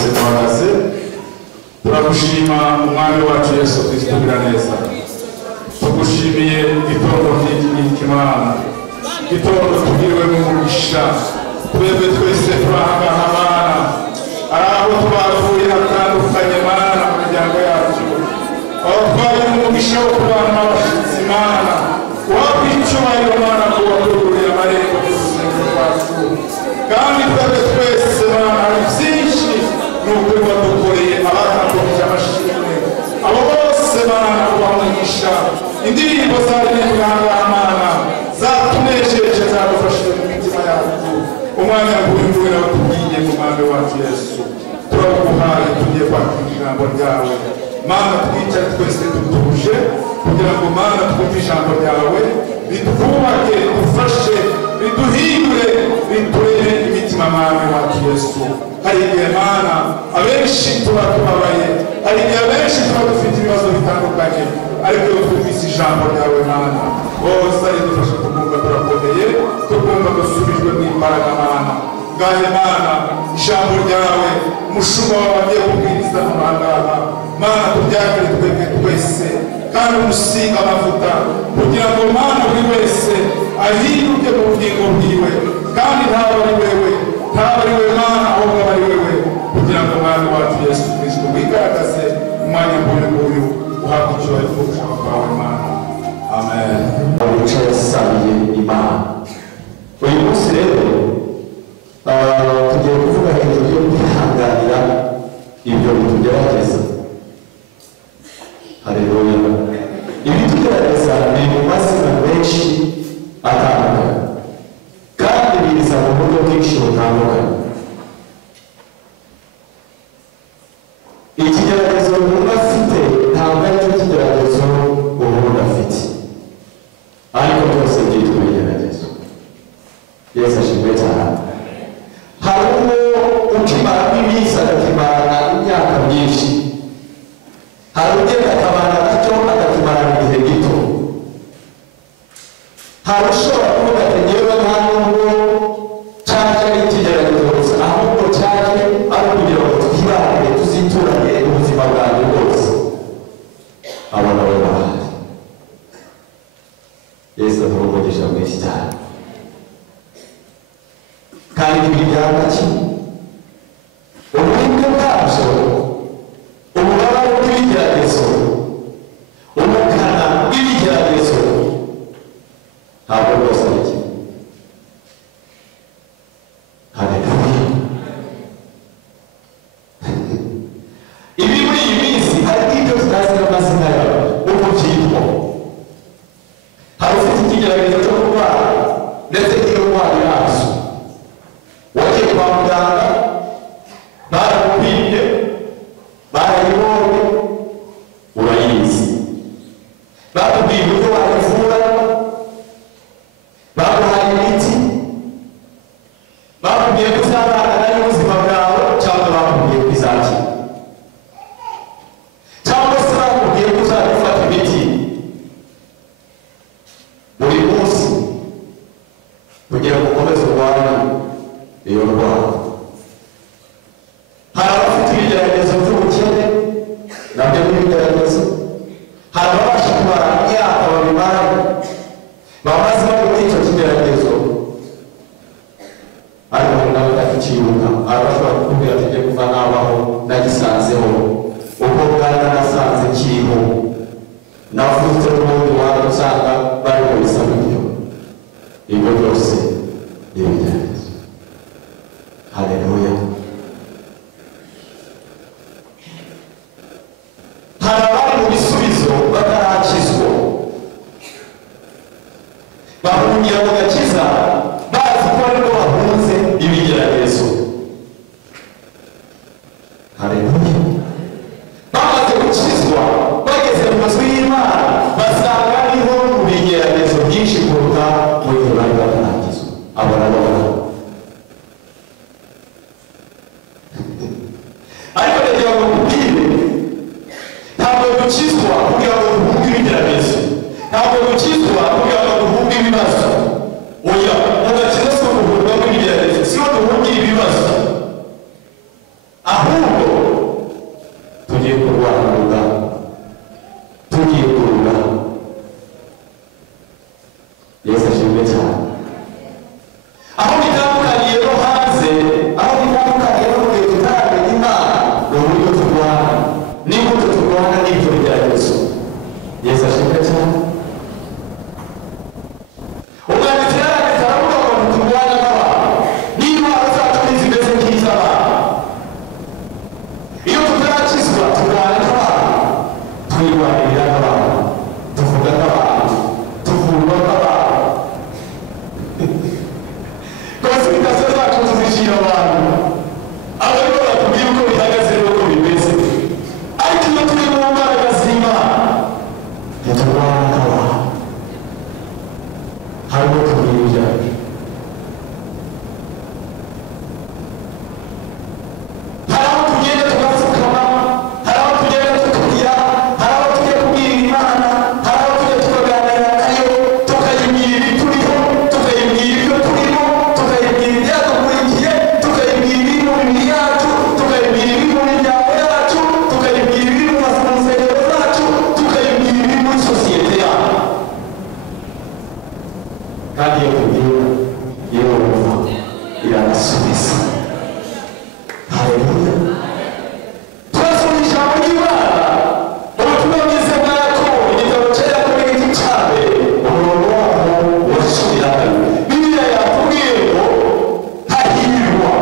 twese tuhagaze turagushima umwami wacu Yesu Kristo Nyiraneza tugushimiye igitondo cy'Imana igitondo tugiriwe mu mugisha twebwe twese turahangaha Mana araho twavuye hatandukanye Mana mu miryango yacu aho twari mu mugisha wo kubana n'abashyitsi Mana wakw'icyubahiro Mana kuba tuguriye amarembo y'urusengero rwacu kandi twebwe twese Mana hari byinshi n'uko wadukoreye abatambuka amashimwe abo bose Mana ubamugisha indirimbo zaririmbwe ahangaha Mana zatunejeje zadufashije mu mitima yacu umwanya w'uburinzi nawe tugiye mu mwami wacu Yesu turaguhaye tugiye kwakira ijambo ryawe Mana twicare twese dutuje kugira ngo Mana twumve ijambo ryawe ritwubake ridufashe riduhindure riturere imitima mwami wacu Yesu hari igihe Mana abenshi tuba tubabaye hari igihe abenshi tuba dufite ibibazo bitandukanye ariko iyo twumvise ijambo ryawe Mana bose ridufashe tukumva turakomeye tukumva dusubijwe mu imbaraga Mana ngahe Mana ijambo ryawe umushumba wawe agiye kubwiriza mu mahangaha Mana tubyakire twebwe twese kandi umusinga amavuta kugira ngo Mana buri wese ahinduke mu bugingo bwiwe kandi ntaba ari wewe Mana ahubwo ari wewe kugira ngo Mwami wacu Yesu Kristo wigaragaze umwanya nk'uyu uhabwe icyubahiro ku gushaka kwawe Mana amen. Wicaye asabiye Imana uyu munsi rero tugiye kuvuga hejuru yo kwihanganira ibyo bitugerageza. Haleluya. Ibitugerageza ni mu mazina menshi atandukanye kandi biza mu buryo bwinshi butandukanye. Ikigeragezo umuntu afite ntabwo ari cyo kigeragezo umuntu afite, ariko byose byitwa ibigeragezo. Yesu ashimwe cyane. Hari uwo ukimara iminsi agakimara imyaka myinshi, hari ugenda akabana nacyo agakimara igihe gito, hari ushobora kuvuga ati ngewe nta nubwo cyaje ari ikigeragezo gusa ahubwo cyaje ari ukugira ngo twibane tuzituranye ubuzima bwanjye bwose. Abo nabo bahari. Yesu atumugisha mwinshi cyane kandi ibi byagaki uburibwe bwabyo ububabare bw'ibigeragezo ubukana bw'ibigeragezo ntabwo rwose ari kimwe. Haleluya. Ibi muri iyi minsi hari ibyo tutazi n'amazina yawe uko byitwa. Hari ufite ikigeragezo cyo kurwara ndetse n'iyo ndwara yazo wagiye kwa muganga baramupimye barayibonye urayizi, bakubwiye uburyo wayivura, baguhaye imiti, bakubwiye ko uzabana nayo ubuzima bwawe cyangwa bakubwiye ko izakira cyangwa se bakubwiye ko uzajya ufata imiti buri munsi kugira ngo ukomeze urwanye iyo ndwara. Hari abafite ibigeragezo by'ubukene nabyo n'ibigeragezo, hari ababasha kumara imyaka babimaranye bamaze bari muri icyo kigeragezo ariko hari n'abatakikibuka. Hari abashobora kukubwira ati njye kuva nabaho nagisanzeho ubwo bwana nasanze kiriho navutse n'ubundi waba usanga bari mu bisa bityo. Ibyo byose ni ibigeragezo. Haleluya. Hari abari mu bisubizo batarakizwa bahungira mu gakiza bazi ko ariko bahunze ibigeragezo. Haleluya. Bamaze gukizwa bageze mu mazu y'Imana basanga ariho mu bigeragezo byinshi kuruta mu gihe bari batarakizwa. Abo nabo ariko ndagira ngo nkubwire ntabwo dukizwa kugira ngo duhunge ibigeragezo, ntabwo dukizwa kugira ngo duhunge ibibazo. Oya, mugakiza si uguhunga ibigeragezo, si ho duhungira ibibazo, ahubwo tugiye kurwana urugamba, tugiye kurura. Yesu ashimwe cyane. Aho bitandukaniye no hanze, aho bitandukaniye no mu gihe tutaramenya Imana, ni uburyo turwana, n'imbuto turwana n'ibyo bigeragezo. Yesu ashimwe cyane. Umwanditsi yaranditse aravuga ngo ntiturwana n'abantu, n'intwaro zacu ntizimeze nk'iz'abantu. Iyo tutarakizwa turwana n'abantu, twirwanirira n'abantu, tuvuga n'abantu, tuvurwa n'abantu. Konsiritasiyo zacu tuzishyira abantu, aba aribo batubwira uko bihagaze n'uko bimeze. Ariko iyo turi mu mbaraga z'Imana, ntiturwana n'abantu. Hariho tubwira ibyacu, hari aho tugenda tugapfukama, hari aho tugenda tukurira, hari aho tujya kubwira Imana, hari aho tujya tukaganira nayo, tukayibwira ibituriho, tukayibwira ibyo turimo, tukayibwira ibyadukurikiye, tukayibwira ibiri mu mibiri yacu, tukayibwira ibiri mu miryango yacu, tukayibwira ibiri mu nsengero zacu, tukayibwira ibiri muri sosiyete yacu. Kandi iyo tubwira Yehova iranasubiza. Haleluya. Turasoma ijambo ry'Imana mu butumwa bwiza bwa Yakobo, igitabo cya Yakobo igice cya mbere, umurongo waho wa 12. Bibiliya yatubwiye ngo hahirwa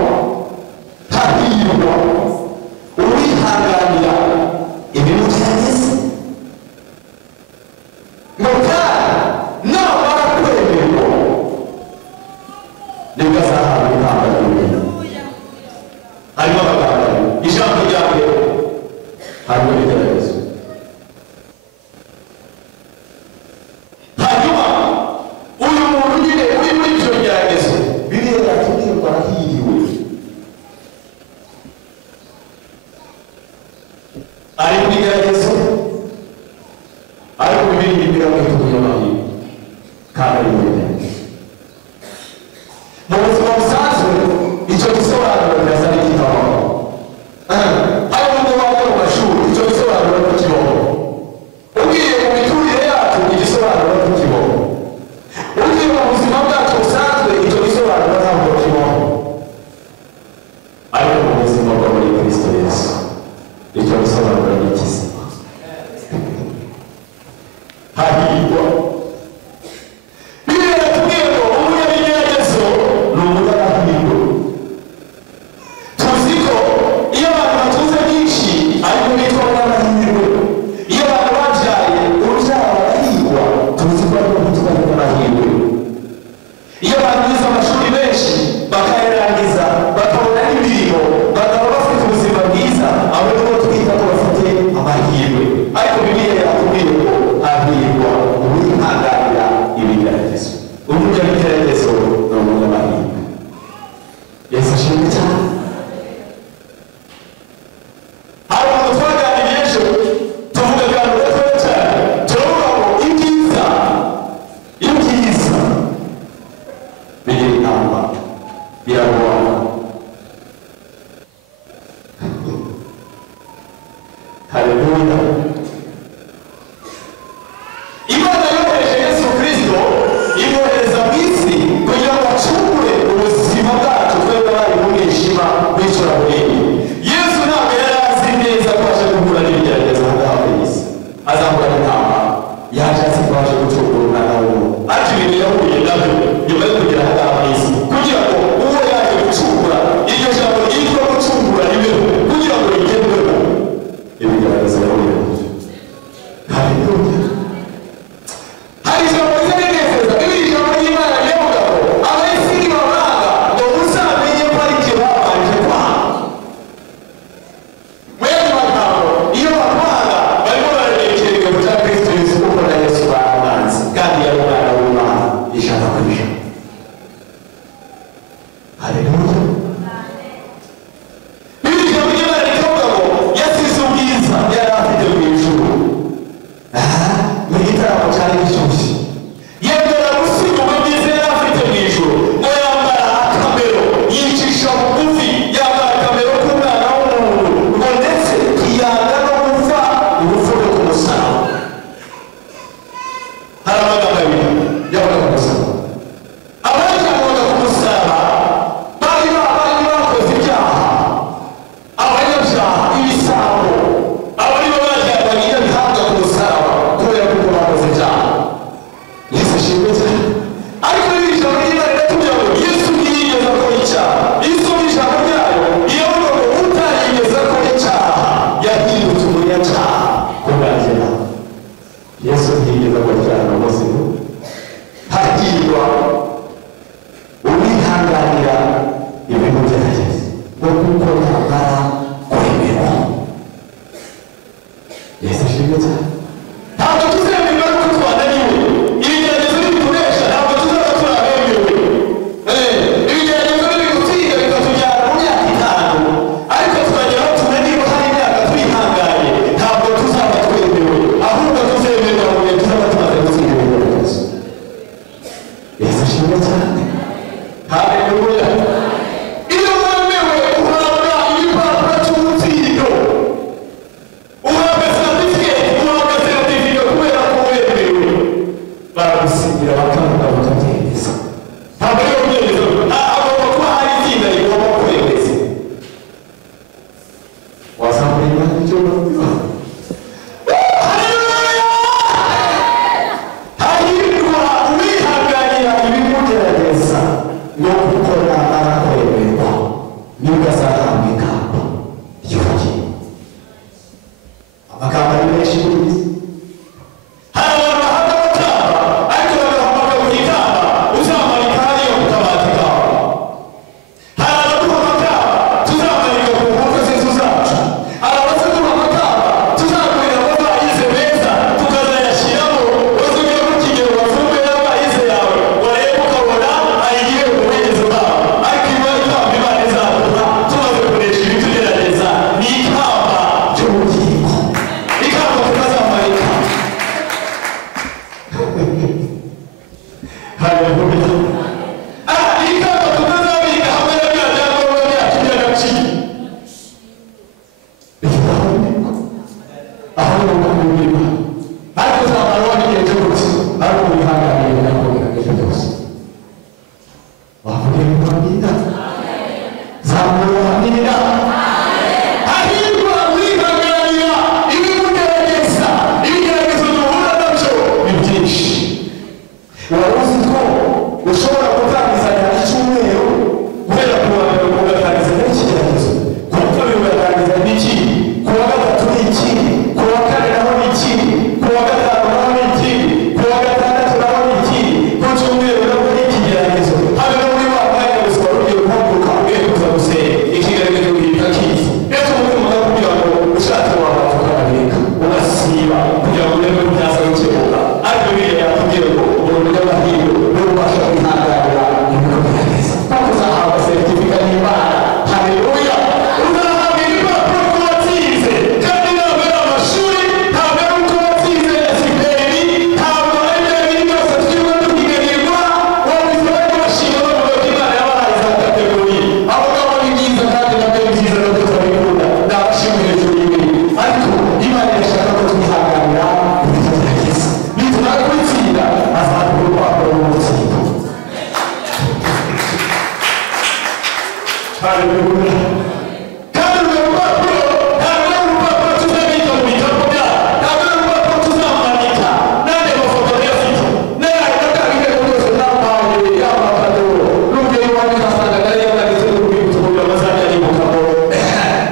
uwihanganira ibintu byageze, ngo kandi namara kwemerwa nibwo azahabwa impano y'ubuntu. Harimo amagambo abiri, ijambo rya mbere harimo n'ibigeragezo. Hanyuma uyu muntu nyine uri muri ibyo bigeragezo, Bibiliya yatubwiye ngo arahiriwe. Ari mu bigeragezo, ariko Bibiliya iramwita umunyamahirwe kandi ari mu bigeragezo. Mu buzima busanzwe icyo gisobanuro kirasa n'igitabo. Hari n'ubwo wajya mu mashuri, icyo gisobanuro ntukibaho. Ugiye mu miturire yacu, igisobanuro ntukibaho. Ugiye mu buzima bwacu busanzwe, icyo gisobanuro ntabwo kibaho. Ariko mu buzima bwa muri Kristo Yesu, icyo gisobanuro ni kizima. Hahirwa ibyaha ibisambo abo ni bo bajyanaga iyo bihabwa ku musaraba kubera ko bakoze ibyaha. Yesu ashimwe cyane. Ariko iri jambo ry'Imana riratubwira ngo Yesu ntiyigeze akora icyaha. Iyo usoma ijambo ryayo iravuga ngo utarigeze akora icyaha yahindutse umunyacyaha ku bwanjye nawe. Yesu ntiyigeze akora icyaha na muzima. Hahirwa uwihanganira ibintu byageze no kuko yambara kwemera. Yesu ashimwe cyane. Ntabwo tuzemera ko twananiwe. Ibigeragezo n'ibituresha ntabwo tuzaba turabemewe. Ibigeragezo n'ibigutsinda bikatujyana mu myaka 5 ariko tukagera aho tunaniwe hari imyaka twihanganye ntabwo tuzaba twemewe ahubwo tuzemerwa mu gihe tuzaba tumaze gutsinda ibigeragezo. Yesu ashimwe cyane. Haleluya. Iyo wemewe uhabwa igipapuro cy'umutsindo, uhabwa certificate kubera ko wemewe, baragusinyira bakanga bakabyemeza. Ntabwo ariyo byemeza, agomba kuba hari itsinda rigomba kwemeza. Wazamura Imana icyo bavuga. Hahirwa uwihanganira ibimugerageza no gukora arakwemerwa nibwo azahabwa ikamba ry'ubugingo. Amagambo ari menshi muri iyi si. Hari abantu bahabwa amakamba ariko bagahamagara ku ikamba uzamanika hariya ku kabati kawe. Hari abaduha amakamba tuzamanika ku nkoko z'inzu zacu. Hari abaduha amakamba tuzagurira abayize beza tukazayashyiramo bazongera ku kigero bavumbe y'abayize yawe wareba ukabona ayigiye ku bwegeze bwabo. Ariko Imana izaduha tumaze kunesha ibitugerageza ni ikamba ry'ubugingo. Ikamba tukazamarika. Haleluya. Ikamba tukazabika hamwe na bya byangombwa byacu by'agaciro. Aho ni ukumurima. Ariko uzamara n'igihe cyose ariko wihanganiye ibyangombwa byacu byose. Wavuge ngo amina. Zamura amina. Hahirwa uwihanganira ibimugerageza. Ibigeragezo duhura nabyo ni byinshi. Wari uzi ko ushobora gutangizanya icyumweru guhera ku wa mbere ugatangizanya n'ikigeragezo, ku wa kabiri ugatangiza n'iki, ku wa gatatu ni iki, ku wa kane naho ni iki, ku wa gatanu naho ni iki, ku wa gatandatu naho ni iki, ku cyumweru naho ni ikigeragezo. Habe no muri wa mwanya wese wari ugiye guhaguruka ugiye kuza gusenga ikigeragezo gihita kiza. Ndetse umutima kugira ngo ushatse wabasha ukanabika ugasiba kugira ngo urebe ko byaza gukemuka. Ariko Bibiliya yatubwiye ngo umuntu y'amahirwe n'ubasha kwihanganira ibimugerageza kuko uzahabwa certificate n'Imana. Haleluya. Uzahabwa ibipapuro ko watsinze kandi ntabwo ari amashuri, ntabwo ari uko watsinze esiperi, ntabwo ari bya bindi byose twirirwa dupiganirwa wabize bari kubashima bavuga ko Imana yabahaye za kategori. Abo ngabo ni byiza kandi nabyo ni byiza nabyo turabikunda ndabashima hejuru y'ibindi. Ariko Imana irashaka ko twihanganira ibitugerageza. Nitumara kubitsinda azaduha urupapuro rw'umutsindo. Haleluya. Kandi urwo rupapuro ntabwo ari urupapuro tuzabika mu bitabo byacu, ntabwo ari urupapuro tuzamanika n'andi mafoto ayafite n'akabika kose n'amaye y'amakadoro n'ubwo iwanjye ukasanga nari yanditse n'urwibutso kugira ngo azajya yibukamo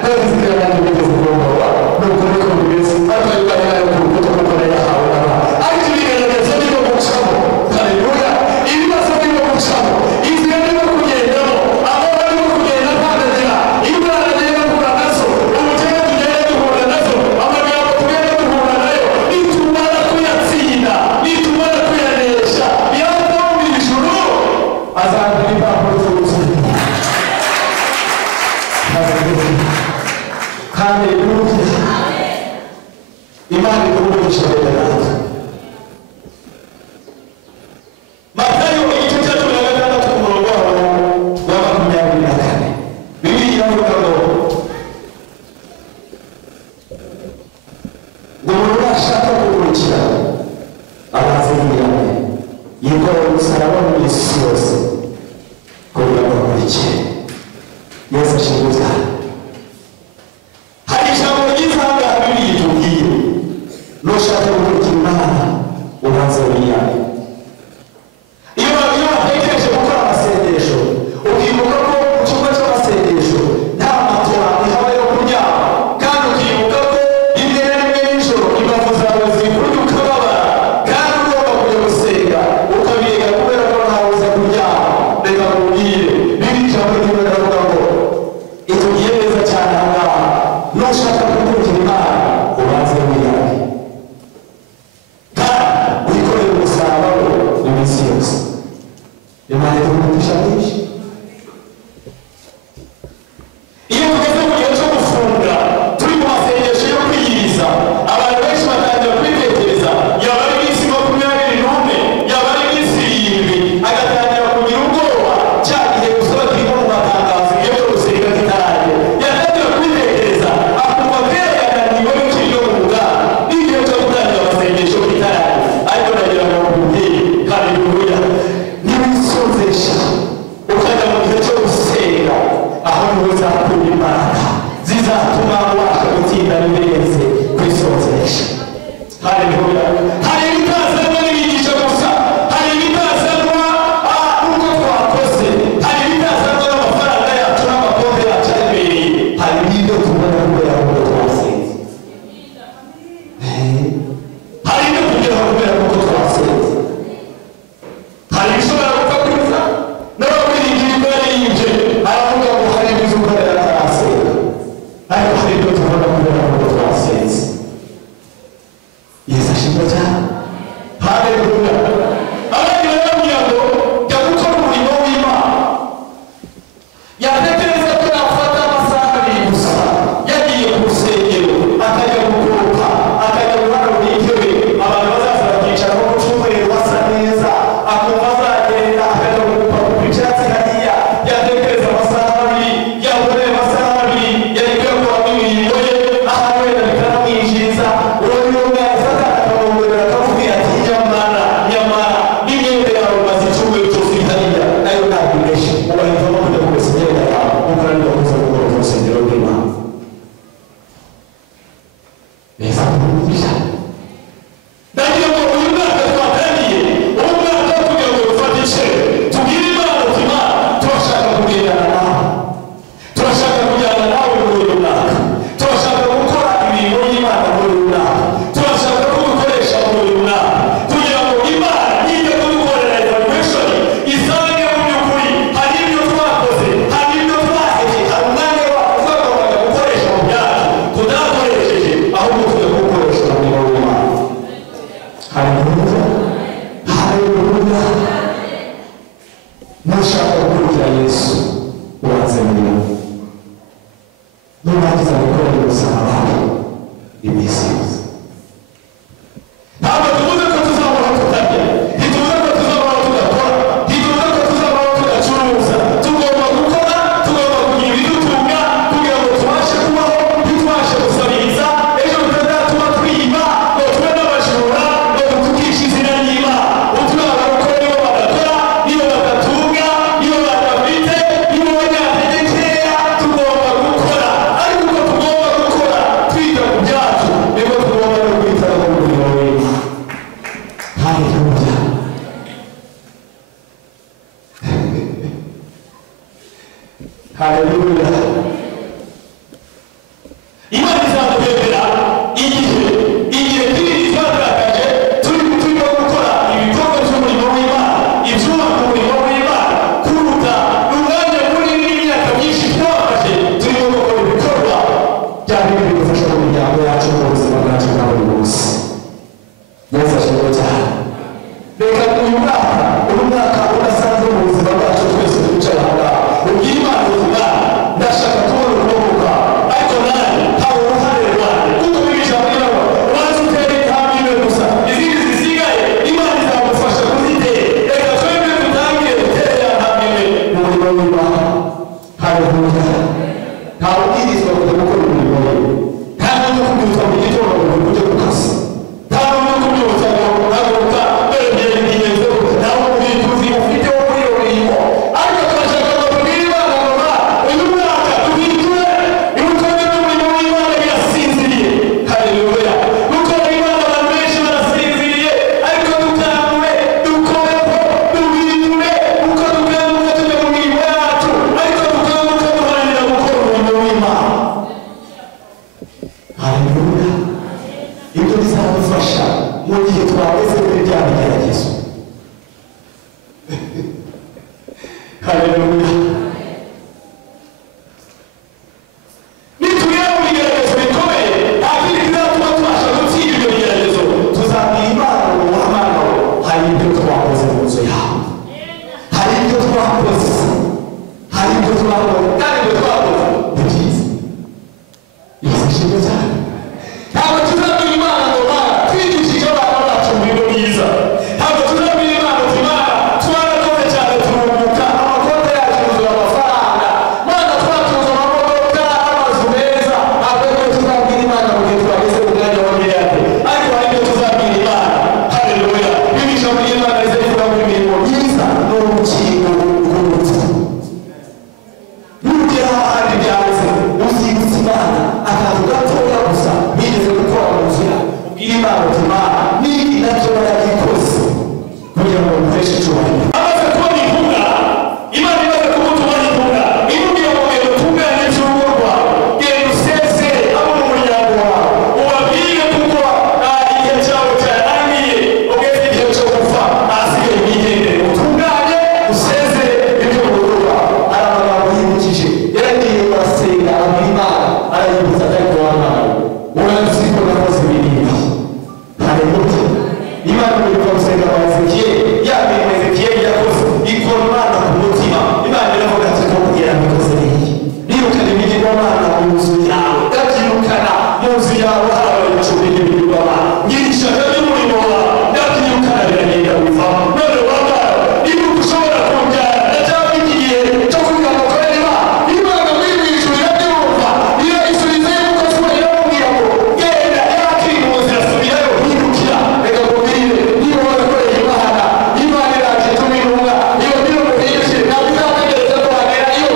ntazigira nanjye bigeze kurongora nuko niko bimeze. Ariko Imana yayo ku rubuto kuko nayo yahawe n'abantu. Ariko ibigerageza birimo gucamo. Haleluya. Ibibazo birimo gucamo. Inzira birimo kugendamo. Aho barimo kugenda ntandagira. Imana agenda duhura nazo. Ubukene tugenda duhura nazo. Amagambo tugenda duhura nayo. Nitumara kuyatsinda. Nitumara kuyanesha. Yava mu ijuru azaduha impapuro z'umutsindo. Haleluya. Imana ikumugisha bene data. Matayo igice cya 16 ku murongo wa 24. Bibiliya iravuga ngo umuntu nashaka kukurikira abaze yirane yikorera umusaraba mu isi yose kugira ngo akurikire. Yesu ashimwe cyane. ushaka gukurikira Imana ubanza wiyabe. Iyo watekereje gukora amasengesho ukibuka ko mu cyumba cy'amasengesho nta matora ihaba yo kuryama, kandi ukibuka ko rimwe na rimwe nijoro imbavu zawe zikurya ukababara, kandi ugomba kujya gusenga ukabireka kubera ko ntawe uza kuryama. Reka nkubwire biri ijambo ry'Imana rivuga ngo itugiye neza cyane aha ngaha, nushaka gukurikira Imana ubanze wiyabe kandi wikorere umusaraba we iminsi yose. Imana idukutisha byinshi. Iyo tugeze mu gihe cyo gufunga turi mu masengesho yo kwiyiriza, abantu benshi batangira kwitekereza, yaba ari iminsi 21, yaba ari iminsi 7, agatangira kugira ubwoba. Cya gihe gusaba kirimo mu matangazo igihe cyo gusenga kitaragera, yatangira kwitekereza akumva kera yananiwe n'ikiriyo mu bwana n'igihe cyo gutangira amasengesho kitaragera. Ariko nagira ngo nkubwire haleluya, niwisonzesha ukajya mu gihe cyo gusenga, aho niho uzakura imbaraga zizatuma ubasha gutsinda n'ibirenze kwisonzesha. Haleluya. Hari ibitazanwa n'ibigisha gusa, hari ibitazanwa n'uko twakoze, hari ibitazanwa n'amafaranga yacu n'amakonti yacu aremereye, hari n'ibyo tubona kubera ko twasenze, hari ibyo tugeraho kubera ko twasenze. Hari ibishobora gupfa kuza n'abakwiringira ibyo yariyibye, aravuga ngo hari ibyo ukorera atarasenga, ariko hari ibyo tubona kubera ko twasenze. Yesu ashimwe cyane. Haleluya. Abandi barabwira ngo jya gukora umurimo w'Imana. Yatekereza ko yafata amasaha 2 gusa yagiye ku rusengero, akajya gukoropa, akajya guhanagura intebe, abantu bazaza bakicara ku cyumweru basa neza, akumva azagenda akajya gukupa ku icyatsi hariya. Yatekereza amasaha 2, yaboneye amasaha 2, yari kuyakoramo imirimo ye, ahantu wenda bikanamwinjiriza. Uwo ni umwe afata akamwongorera akamubwira ati nyamara n'imyenda yawe maze icyumweru cyose ihariya nayo ntabwo imeshe, ubahitamo kujya kumesa imyenda yawe ukananirwa kuza gukora ku rusengero rw'Imana. Yesu akumugisha. Ndagira ngo uyu mwaka twatangiye, uwo mwaka kugira ngo dufatishe tubwire Imana uti Imana turashaka kugendana nawe, turashaka kujyana nawe muri uyu mwaka, turashaka gukora imirimo y'Imana muri uyu mwaka, turashaka kugukoresha muri uyu mwaka, kugira ngo Imana nijya kudukorera evaluation isange mu by'ukuri hari ibyo twakoze, hari ibyo twaheje, hari umwanya twagombaga gukoresha mu byacu tudakoresheje, ahubwo tujya kuwukoresha haleluya. Ibyo bizadufasha mu gihe twageze muri bya bigeragezo. Haleluya. Nitugera mu bigeragezo bikomeye, nta kindi kizatuma tubasha gutsinda ibyo bigeragezo. Tuzabwira Imana ngo Mana, hari ibyo twakoze mu nzu yawe, hari ibyo twakoze, hari ibyo twakoze, kandi ibyo twakoze ni byiza. Yifashije cyane. Ntabwo tuzabwira Imana ngo Mana, twigishije abana bacu mu bintu byiza. Ntabwo tuzabwira Imana ngo Mana, twarakoze cyane turunguka, amakonti yacu yuzuye amafaranga. Mana, twatuze amamodoka n'amazu meza. Ntabwo aribyo tuzabwira Imana mu gihe twageze mu mwanya wa miliyari. Ariko hari ibyo tuzabwira Imana. Haleluya. Bigisha muri Imana ize ivuga mu mirimo myiza n'urukingo rw'urupfu. Nugera ahandi byabuze, uzibutsa Imana akantu gatoya gusa bigeze gukora mu nzira. Ubwira Imana uti Mana, n'iki nacyo naragikoze kugira ngo muheshe icyubahiro. Amaze kubona intumwa, Imana imaze kumutuma intumwa, imubwira ngo genda utunganye iby'urugo rwawe, genda usezere abo mu muryango wawe, ubabwire kuko igihe cyawe cyarangiye, ugeze igihe cyo gupfa, ahasigaye wigendere, utunganye usezere ibyo mu rugo rwawe. Hari amagambo yibukije, yaragiye barasenga abwira Imana, arayibutsa atari kuwa Mana, urazi ko nakoze ibintu. Haleluya. Imana irivuga gusenga kwa Ezekiyeli, ya mirimo Ezekiyeli yakoze ikora Imana ku mutima. Imana iravuga ati ko kugira ngo ikoze n'iyi, nirukana ibigirwamana mu nzu yawe, ndabyirukana mu nzu yawe habaye icumbi n'ibigirwamana, ngira ishyaka ry'umurimo wawe, ndabyirukana biragenda bivamo. None Baba, niba ushobora kumbyara, ndacyafite igihe cyo kugira ngo ukorere Imana. Imana muri mu ijuru irabyumva, irayisubiza y'umukozi we, iramubwira ngo genda, yakira mu nzira, subirayo, hindukira. Reka nkubwire, niba warakoreye Imana, Imana iraje ituma intumwa, iyo niyo muheshe, ntabwo izategereza ko wagerayo.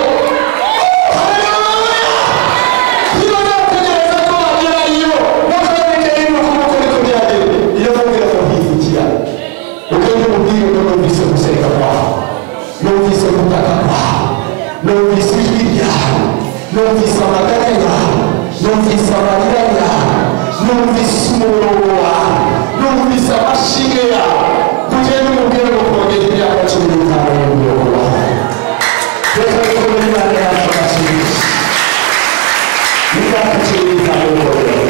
Haleluya. Niba uzategereza ko wagerayo, ntukarekere n'ukuboko niko byagenda. Iramubwira ngo hindukira. Ugende umubwire ngo numvise gusenga kwawe, numvise gutaka kwawe, numvise ijwi ryawe, numvise amaganya yawe, numvise amarira yawe, numvise umurongo wawe, numvise amashinge yawe. Ugende umubwire ngo kongera imyaka 15 y'ubwoko bwawe. Reka dukomere Imana yacu amashingisha. Imyaka 15 y'ubwoko bwawe.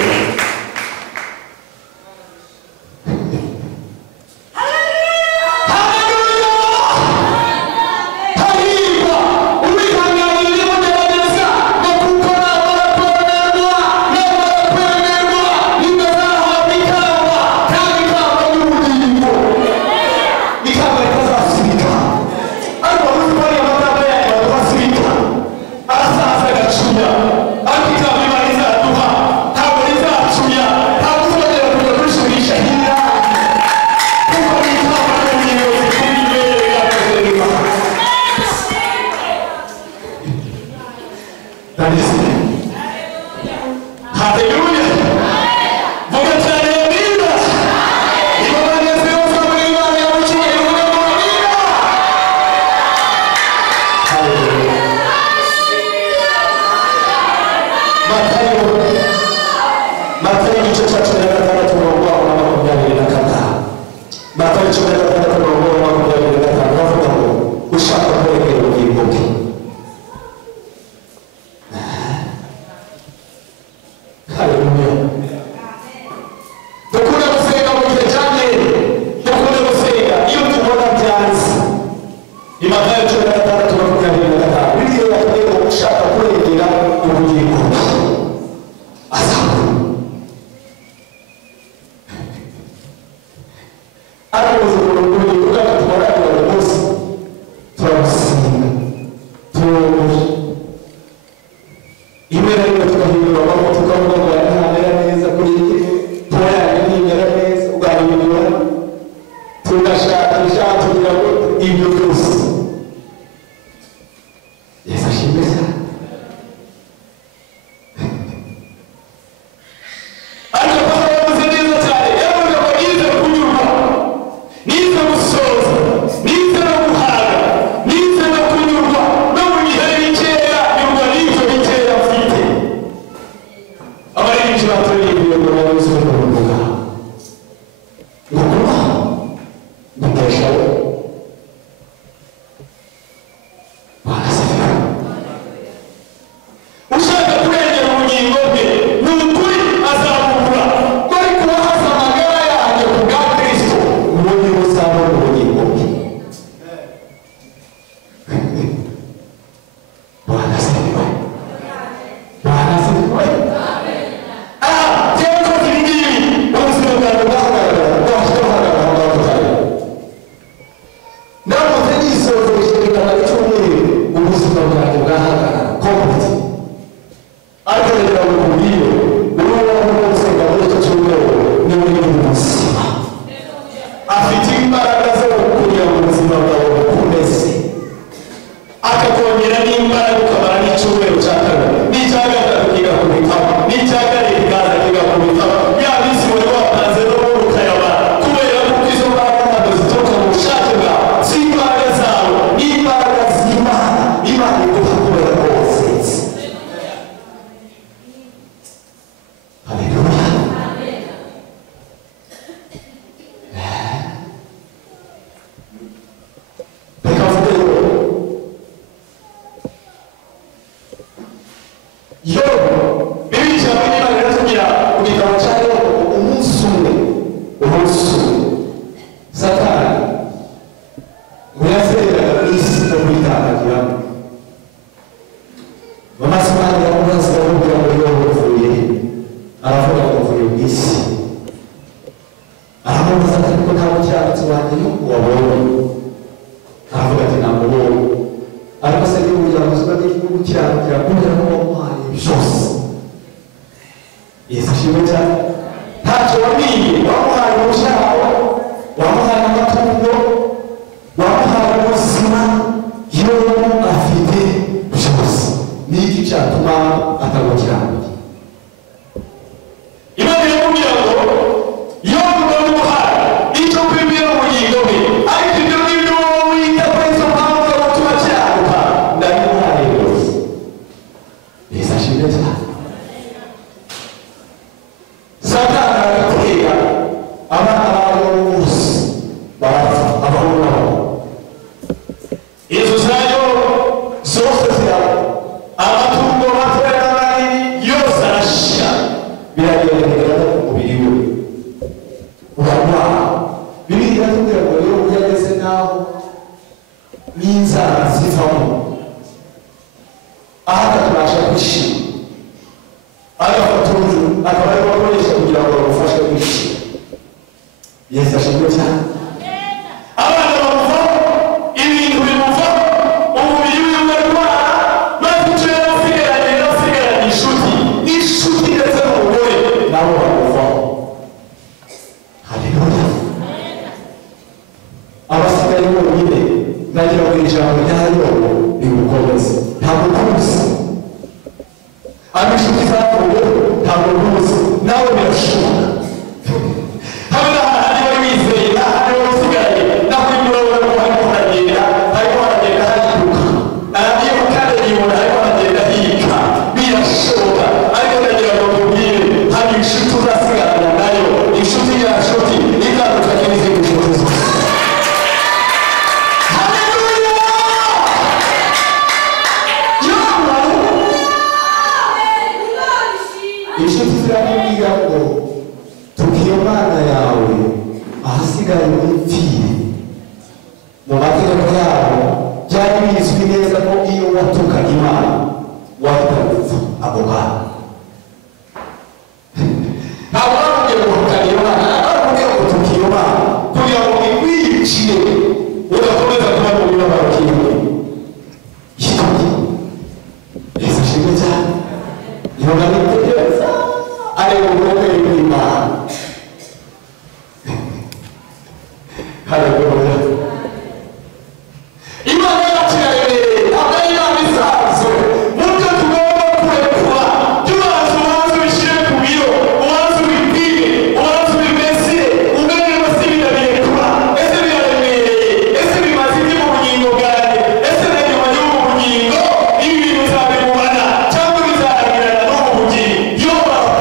Hallelujah. abaririmbyi baturirimbye ngo babuze kuruhuka ngo kuba biteshaho barasafira ushaka kurengera ubugingo bwe ni ukuri azamukura bari kubahaza amagara yanjye ku bwa Kristo ubundi buzabona ubugingo bwe barasafira barasafira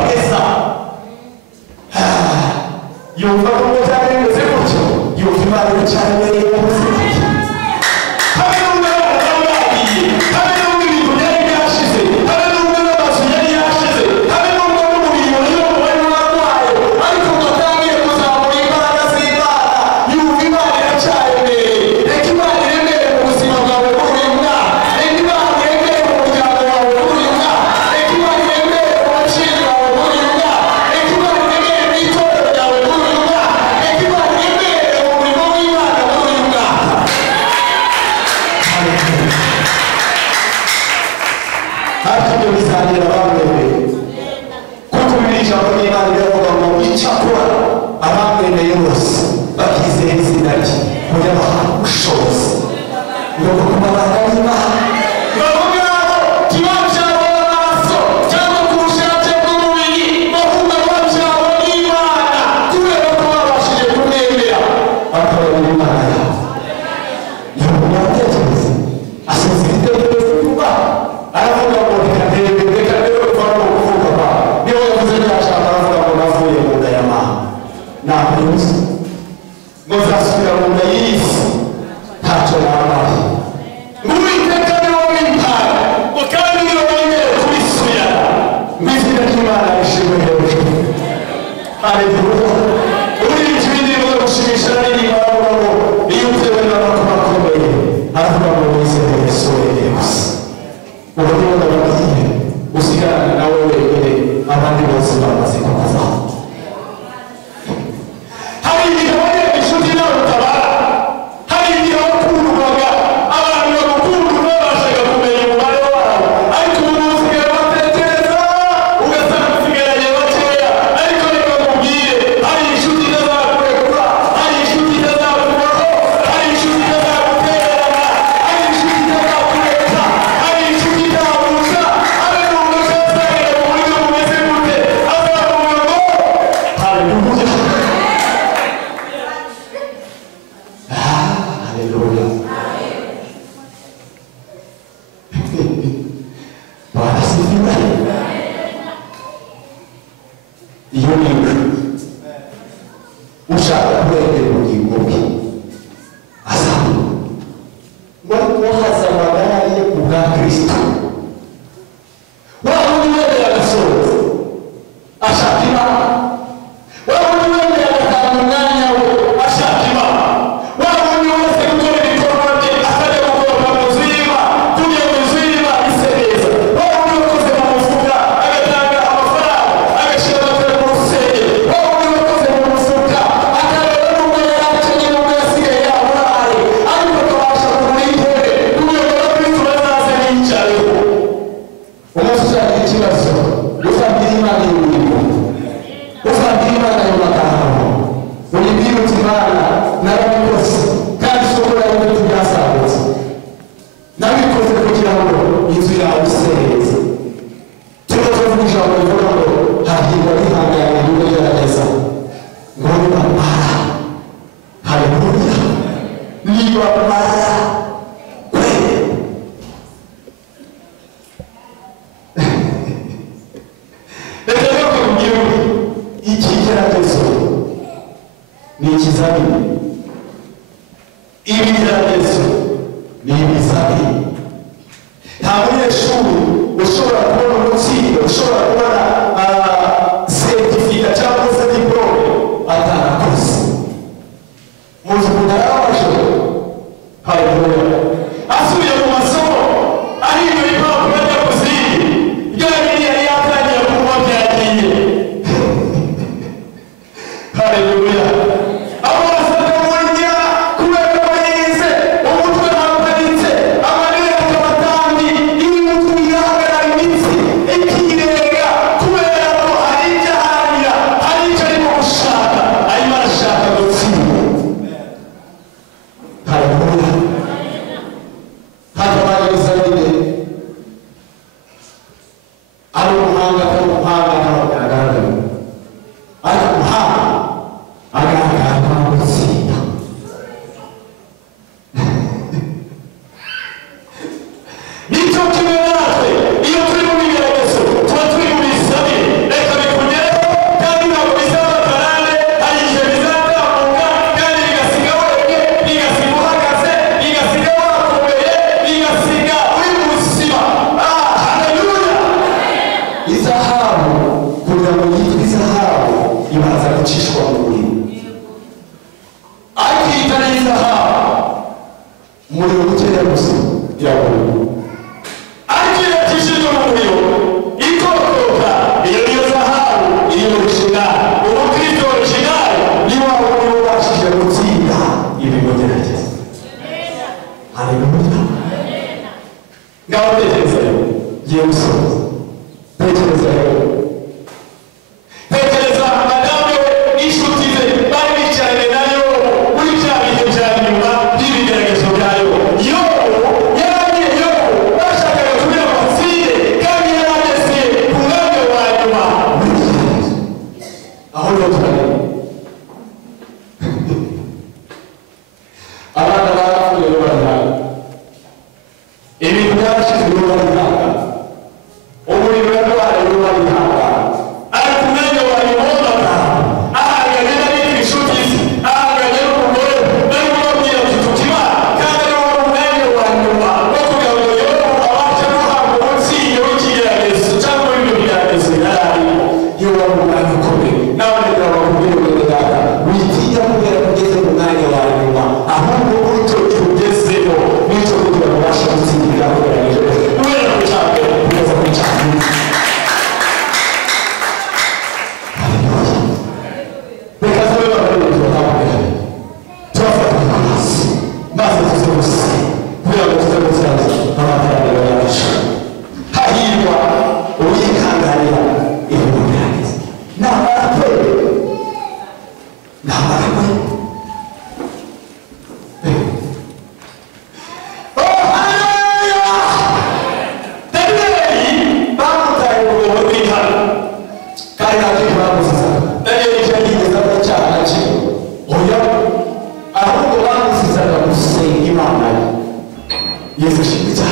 Esa yumva ko cyane bimeze gutyo yumva imana cyane mbere y'ubuzima habe n'umwe w'abagiye habe n'umwe ibintu byari byashize habe n'umwe n'amazu yari yashize habe n'umwe n'umubiri wari warwaye ariko ngatangiye kuzamura imbaraga z'Imana yumva imana iracyari mbere reka imana iremere mu buzima bwawe muri uyu mwaka reka imana iremere mu muryango wawe muri uyu mwaka reka imana iremere mu baciro bawe muri uyu mwaka reka imana iremere mu itorero ryawe muri uyu mwaka reka imana iremere mu murimo w'Imana muri uyu mwaka hafi ibyo bizagira abamwemeye kuko biri ijambo ry'Imana riravuga ngo icyakora abamwemeye bose bakizera izina rye mujya bahabwa ubushobozi bwo kumabanga y'Imana bavuga ngo ntibabyawe n'amaraso cyangwa ku bushake bw'umubiri bavuga babyawe n'Imana kubera ko babashije kumwemera bakabona Imana yabo yabona abatekereza asoza ibitekerezo kuba aravuga ngo reka ndebe kuva mu kuvuga kwa niyo yavuze byashaka aravuga ngo navuye mu nda ya mama namuzi ngo zasubira mu nda y'isi ntacyo nambaye Uwiteka ni wo w'impara ngo kandi ni wo wongeye kubisuya ngo izina ry'Imana rishimwe hejuru haleluya uririmbye indirimbo zo gushimisha aririmba aravuga ngo iyo utewe n'amakuba akomeye aravuga ngo wizere Yesu wenyine gusa ubu niba ndababwiye usigarane nawe wenyine abandi bose bamaze kukuvaho hari igihe wajyaga inshuti nawe utabara hari igihe wakundwaga abantu bagukunda babashaga kumenya umubare wabo ariko ubu usigaye batekereza ugasanga usigaranye bakeya ariko reka nkubwire hari inshuti itazakurekura hari inshuti itazakubaho hari inshuti itazagutererana hari inshuti itazakureka hari inshuti itabuza habe n'umwe uzasanga mu buryo bumeze gute azavuga ngo haleluya haleluya barasifiwe iyo ni ushaka kurengera ubugingo bwe azaba ngo haza amagara ye ku bwa Kristo waba uri wemeye agasoza ashaka Imana waba uri wemeye agatanga umwanya we ashaka Imana waba uri wese gukora ibikorwa bye akajya gukora mu nzu y'Imana kugira ngo inzu y'Imana ise neza waba uri wakoze mu mufuka agatanga amafaranga agashyira amatara mu rusengero waba uri wakoze mu mufuka akareba n'ubwo yari akeneye n'ubwo yasigaye yaburaye ariko akabasha kugura intebe kugira ngo abakristo bazaze bicayeho umunsi uzagira ikibazo uzabwira Imana y'ubugingo uzabwira Imana y'amagambo uyibwire uti Imana narabikoze kandi ushobora y'ibintu byasagutse nabikoze kugira ngo inzu yawe ise neza tuba tuvuga ijambo rivuga ngo hahirwa abihanganye n'ugerageza ngo nibamara haleluya nibamara reka rero kubwira iki kigeragezo ni ikizamini ibigeragezo ni ibizamini nta munyeshuri ushobora kubona umutsindo ushobora kubona seritifika cyangwa se diplome atarakoze muzi umuntu arabasha haleluya asubiye mu masomo ahindura impapuro ajya ku zindi rya bindi yari yatangiye kuba byagiye haleluya amaso akamurya kubera ko yize umutwe ntaparitse amarira akabatambi n'umutwe wihagarara imitsi ikirenga kubera ko hari icyo aharanira hari icyo arimo gushaka arimo arashaka gutsinda haleluya hano bageze nyine ari umuhanga atari umuhanga ntabwo byagaragara ariko umuhanga utari abana bapfuye barihanga ibintu byarashyizweho barihanga umuriro yarwaye barihanga ariko umwanya wayibonana ahanganye n'abitwa inshuti ze ahanganye n'umugore bari kubabwira ati tukima kandi ari wo mwanya wa nyuma wo kugira ngo yobu abashe guhabwa umutsingi w'ikigeragezo cyangwa w'ibyo bigeragezo yarari iyo wari umwanya ukomeye nawe reka bakubwire ngo dada witinya kubera kugeze mu mwanya wa nyuma ahubwo muri cyo cyugezeho n'icyo kugira ngo ubashe gutsindira kugerageza kubera ku cyambere kugeza ku cyambere reka tube babarebe tubatamumbere tubafata hasi maze tuze gusa kugira ngo tuze gutsinda amateraniro yacu hahirwa uwihanganira ibintu byagize namara kwera namara kwera Yesu shimita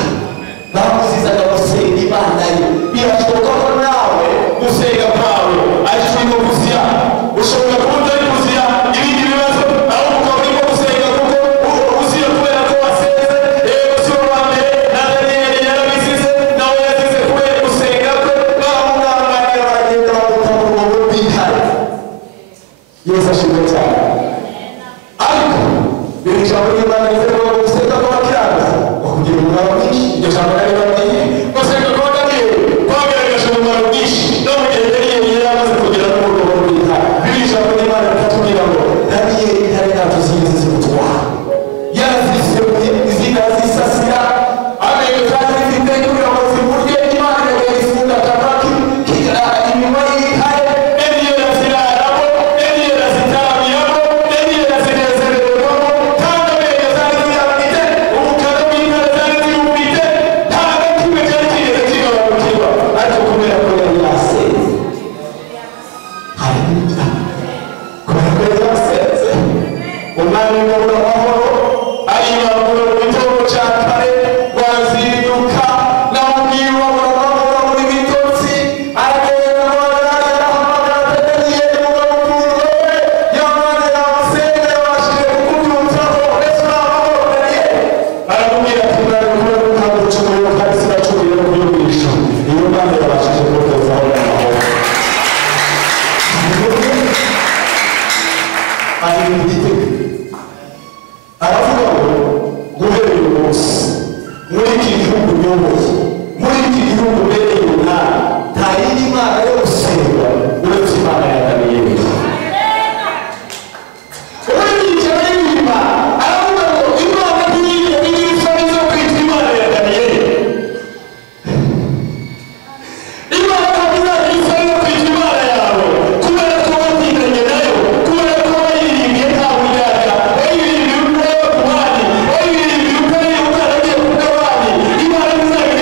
bamuzizaga gusenga Imana ye birashoboka ko nawe gusenga kwawe ariko no kuzira ushobora kuba utari kuzira ibindi bibazo aho ukaba urimo gusenga kuko uzira kubera ko wasenze usiba wa mbere na Daniyeli yarabisize nawe yazize kubera gusenga kwe baramwanganira baragenda bamuta mu rwobo rw'intare Yesu ashimwe cyane ariko biri ijambo ry'Imana rivuga ngo gusenga kw'abakiranuka kugira umumaro mwinshi iryo jambo rari babwiye gusenga kwa Daniyeli kwagaragaje umumaro mwinshi no mu gihe Daniyeli yari amaze kugera no mu rwobo rw'intare biri ijambo ry'Imana rikatubwira ngo Daniyeli intare ntacyo zigeze zimutwara yarazisekuye izindi arazisasira amenyo zari zifite kugira ngo zimurye Imana yagifunga akanwa inyuma y'intare Daniyeli aziraramo Daniyeli azitamiramo Daniyeli azinezererwamo kandi amenyo zari ziyafite umukara w'intare zari ziyumvite nta na kimwe cyari kigeze kigabanukirwa ariko kubera ko yari yasenze haleluya kubera ko yari yasenze umwami w'amahoro amahoro aribambura mu gitondo cya kare rwazinduka namubwira uwabura amahoro muri bitotsi aragenda ahamagara Daniyeli umugabo ukundwa we yamwana yamusenga yabashije kukubyutsaho mbese uri amahoro Daniyeli aramubwira ati mwari kubera ko ntabwo ucumuye kandi sinacumuye no kuyumvisha iyo Imana yabashije kukugezaho amahoro ari mu gitego aravuga ngo guhera uyu munsi muri iki gihugu nyoboye muri iki gihugu mbereye umwami nta yindi Mana yo gusenga uretse Imana ya Daniyeli uriyicara y'inyuma aravuga ngo Imana ntiyigeze igira isoni zo kwitwa Imana ya Daniyeli Imana ntabwo izagira isoni zo kwitwa Imana yawe kubera ko wagendanye nayo kubera ko wayiririmbiye nta buryarya wayiririmbiye utareba ku bandi wayiririmbiye utaragiye ku bw'abandi Imana ntizagire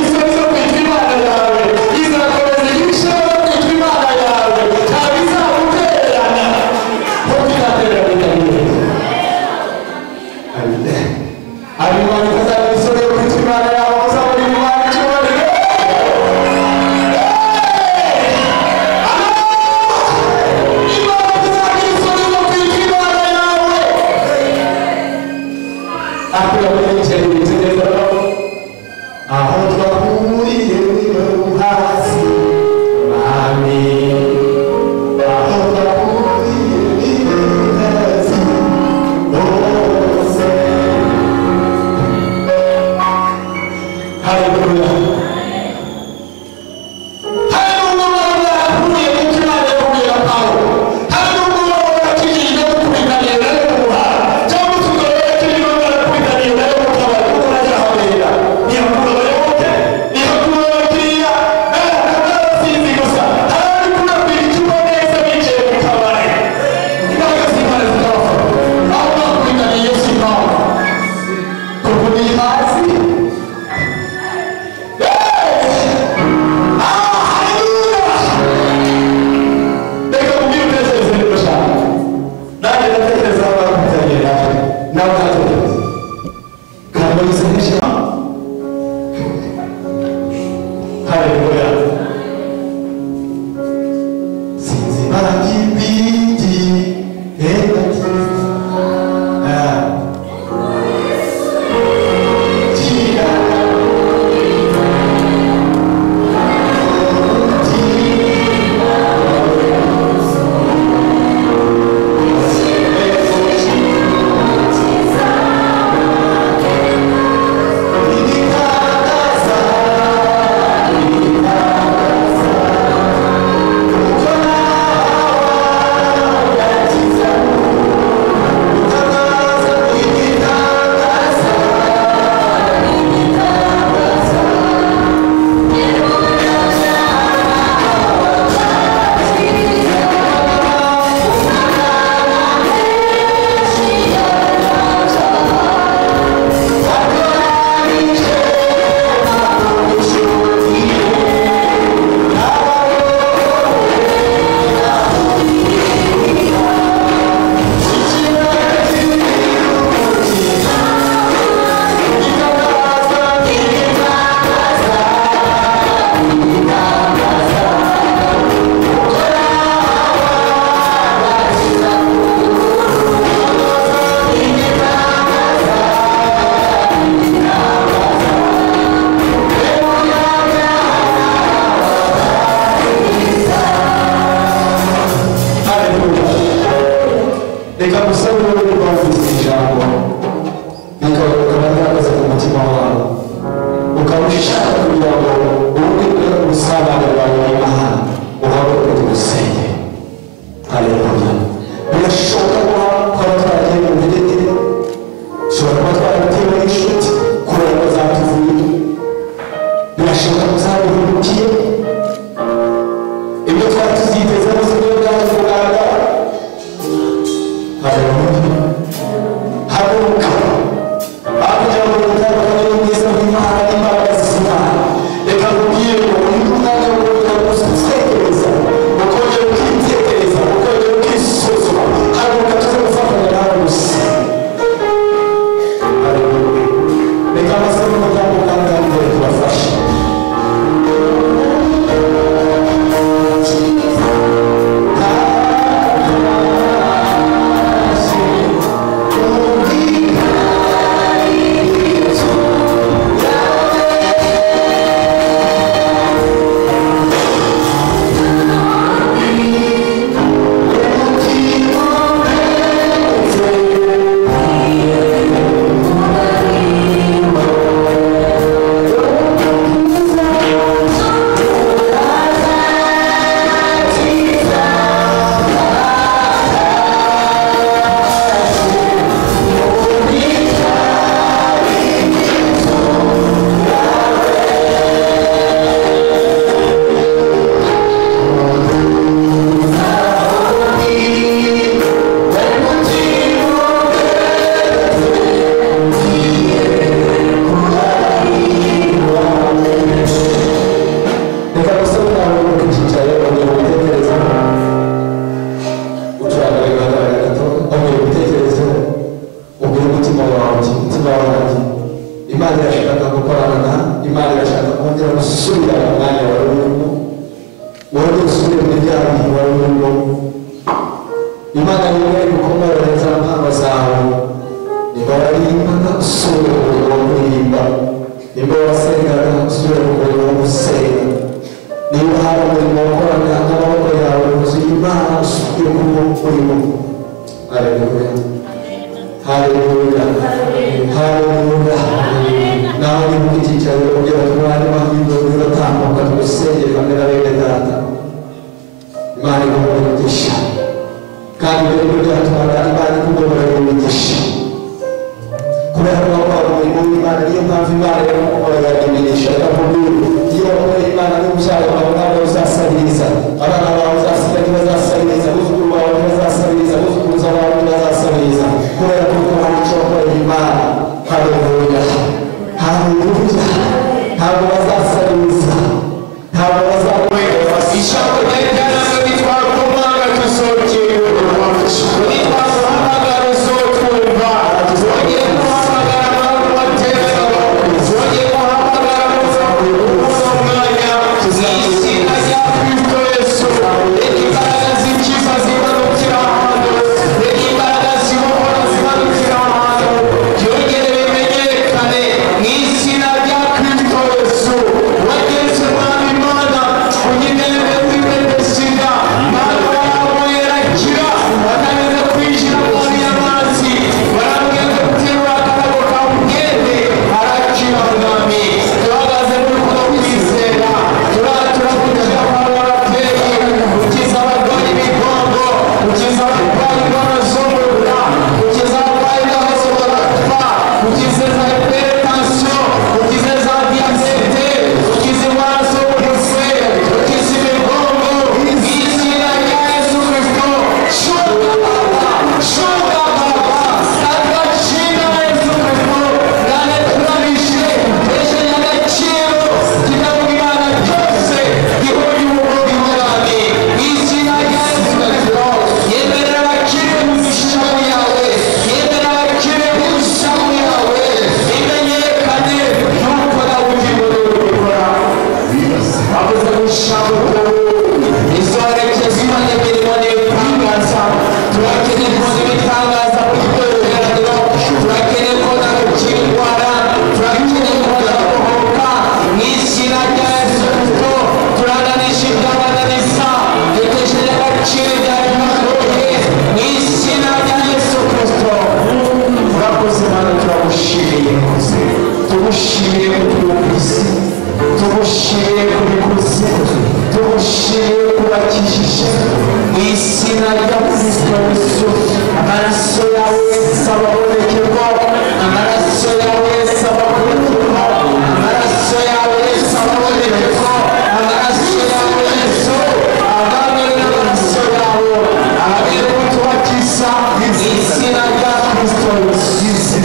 gusaba ubundi bwumvise ijambo bikaba bihagaze ku mutima wawe ukaba ushaka kugira ngo ubundi busabane bwawe n'Imana uhaguruke tugusenge. Haleluya. Birashoboka ko twaba twaragiye mu bidede, ushobora kuba twaratewe n'inshuti kubera ko zatuvuye, birashoboka ko zabihindukiye ibyo twari tuziteze mu buzima bwacu bugaragara. Haleluya. Haguruka hakurya ngo utandukanye n'ubwiza bw'Imana n'imbaraga z'Imana. Reka nkubwire ngo uyu mwanya wo gutekereza, ukongera ukitekereza, ukongera ukisuzuma. Haguruka tuze gufatanya nawe gusa. Haleluya. Reka amasomo y'amagambo kandi imbere tubafashe. Yes. izina rya Kristo Yesu amaraso yawe sababonekemo amaraso yawe sababonekemo amaraso yawe sababonekemo amaraso yawe Yesu abamere n'amaraso yawe abere utubakisa izina rya Kristo Yesu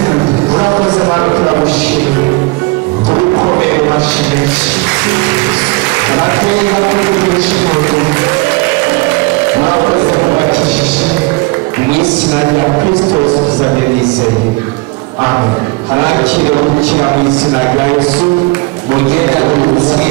urakoze abantu turagushimira tubikomeye mashine abateye bakugurisha mwakoze kubakishije mu izina rya Kristo tuzanye nizeye amen harakira gukira mu izina rya Yesu mugenda mu buzima